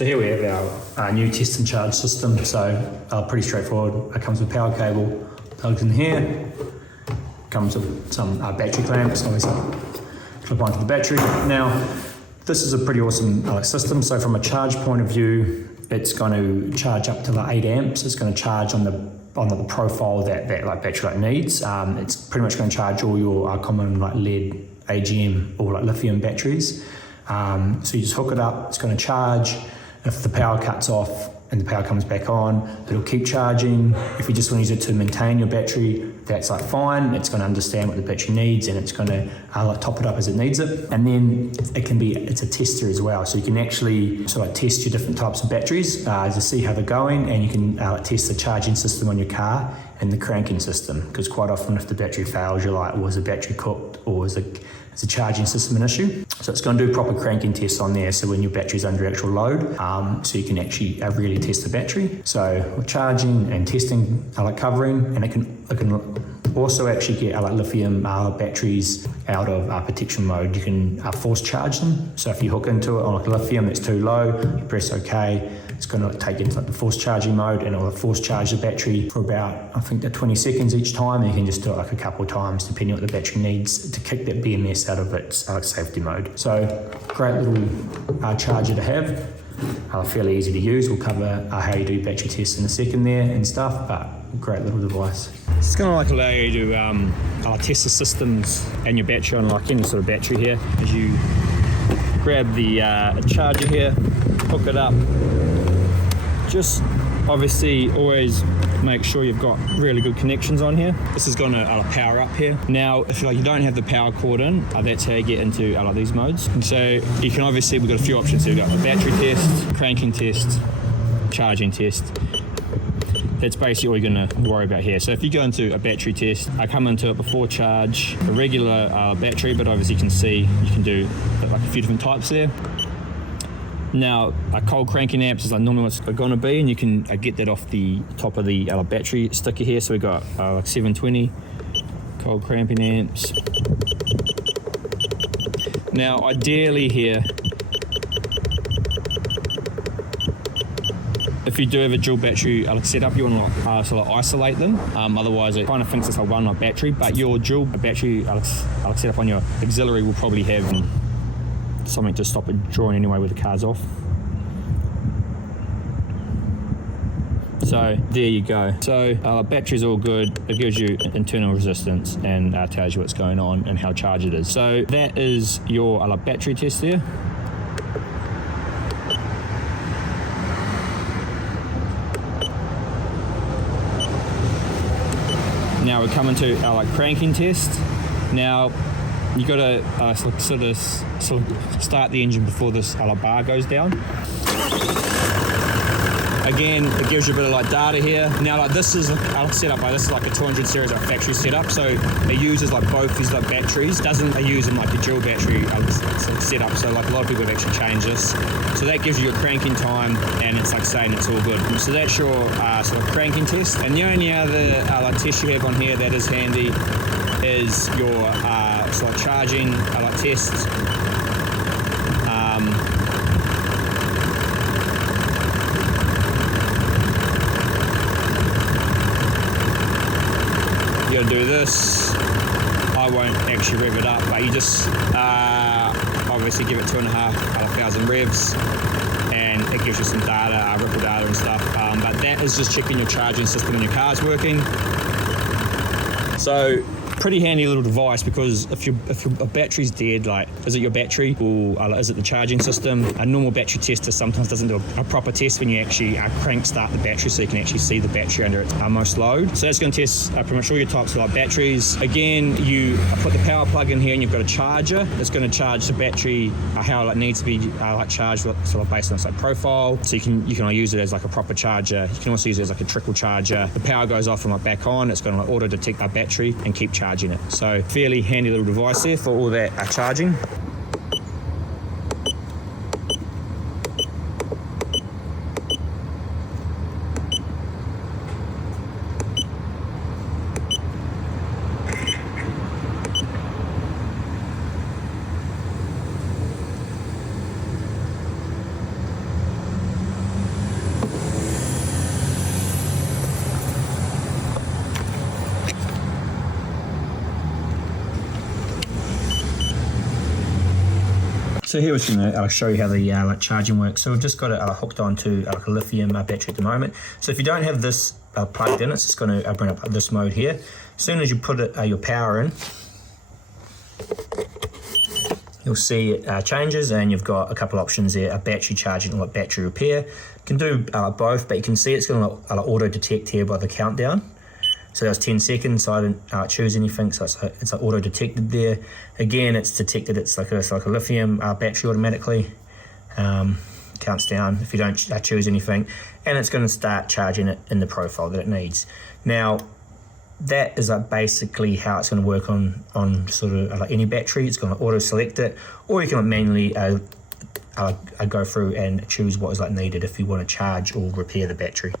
So here we have our new test and charge system. So pretty straightforward. It comes with power cable, plugs in here. Comes with some battery clamps, obviously clip onto the battery. Now, this is a pretty awesome system. So from a charge point of view, it's going to charge up to like 8 amps. It's going to charge on the profile that battery needs. It's pretty much going to charge all your common like lead, AGM or like lithium batteries. So you just hook it up. It's going to charge. If the power cuts off and the power comes back on, it'll keep charging. If you just want to use it to maintain your battery, that's like fine. It's going to understand what the battery needs and it's going to top it up as it needs it. And then it's a tester as well. So you can actually sort of test your different types of batteries to see how they're going, and you can test the charging system on your car and the cranking system. Because quite often if the battery fails, you're like, was the battery cooked or is the charging system an issue? So it's going to do proper cranking tests on there. So when your battery's under actual load, so you can actually really test the battery. So we're charging and testing, covering, and it can also actually get lithium batteries out of protection mode. You can force charge them. So if you hook into it on like lithium that's too low, you press OK. It's going to take it into the force charging mode, and it'll force charge the battery for about, I think, 20 seconds each time. And you can just do it like a couple of times, depending on what the battery needs to kick that BMS out of its safety mode. So great little charger to have. Fairly easy to use. We'll cover how you do battery tests in a second there and stuff, but great little device. It's going to allow you to test the systems and your battery on like any sort of battery here. As you grab the charger here, hook it up. Just obviously always make sure you've got really good connections on here. This is going to power up here. Now, if you don't have the power cord in, that's how you get into these modes. And so you can obviously, we've got a few options here. We've got a battery test, cranking test, charging test. That's basically all you're going to worry about here. So if you go into a battery test, I come into it before charge, a regular battery, but obviously you can see you can do like a few different types there. Now, cold cranking amps is like normally what's going to be, and you can get that off the top of the battery sticker here. So we've got 720 cold cramping amps. Now, ideally here, if you do have a dual battery setup, you want to sort of isolate them. Otherwise, it kind of thinks it's a one battery, but your dual battery setup on your auxiliary will probably have something to stop it drawing anyway with the car's off. So there you go. So battery's all good. It gives you internal resistance and tells you what's going on and how charged it is. So that is your battery test there. Now we're coming to our cranking test. Now you got to sort of start the engine before this bar goes down. Again, it gives you a bit of data here. Now this is set up this is like a 200 series factory setup, so it uses both these batteries. Doesn't use them like a dual battery setup. So a lot of people have actually changed this. So that gives you your cranking time, and it's saying it's all good. So that's your sort of cranking test. And the only other test you have on here that is handy is your sort of charging test. You gotta do this. I won't actually rev it up, but you just obviously give it 2,500 revs, and it gives you some data, ripple data and stuff. But that is just checking your charging system and your car's working. So pretty handy little device, because if your battery's dead, is it your battery or is it the charging system? A normal battery tester sometimes doesn't do a proper test when you actually crank start the battery, so you can actually see the battery under its most load. So that's going to test pretty much all your types of batteries. Again, you put the power plug in here and you've got a charger. It's going to charge the battery how it needs to be charged, sort of based on its profile. So you can use it as a proper charger. You can also use it as a trickle charger. The power goes off and back on. It's going to auto detect our battery and keep charging it. So fairly handy little device there for all that charging. So here we're just going to show you how the like charging works. So we've just got it hooked onto like a lithium battery at the moment. So if you don't have this plugged in, it's just going to bring up this mode here. As soon as you put it, your power in, you'll see it changes, and you've got a couple options there: a battery charging or a battery repair. You can do both, but you can see it's going to auto detect here by the countdown. So that was 10 seconds, so I didn't choose anything, so it's like auto detected there. Again, it's detected it's like a lithium battery automatically. Counts down if you don't choose anything, and it's going to start charging it in the profile that it needs. Now, that is basically how it's going to work on sort of like any battery. It's going to auto select it, or you can manually go through and choose what is like needed if you want to charge or repair the battery.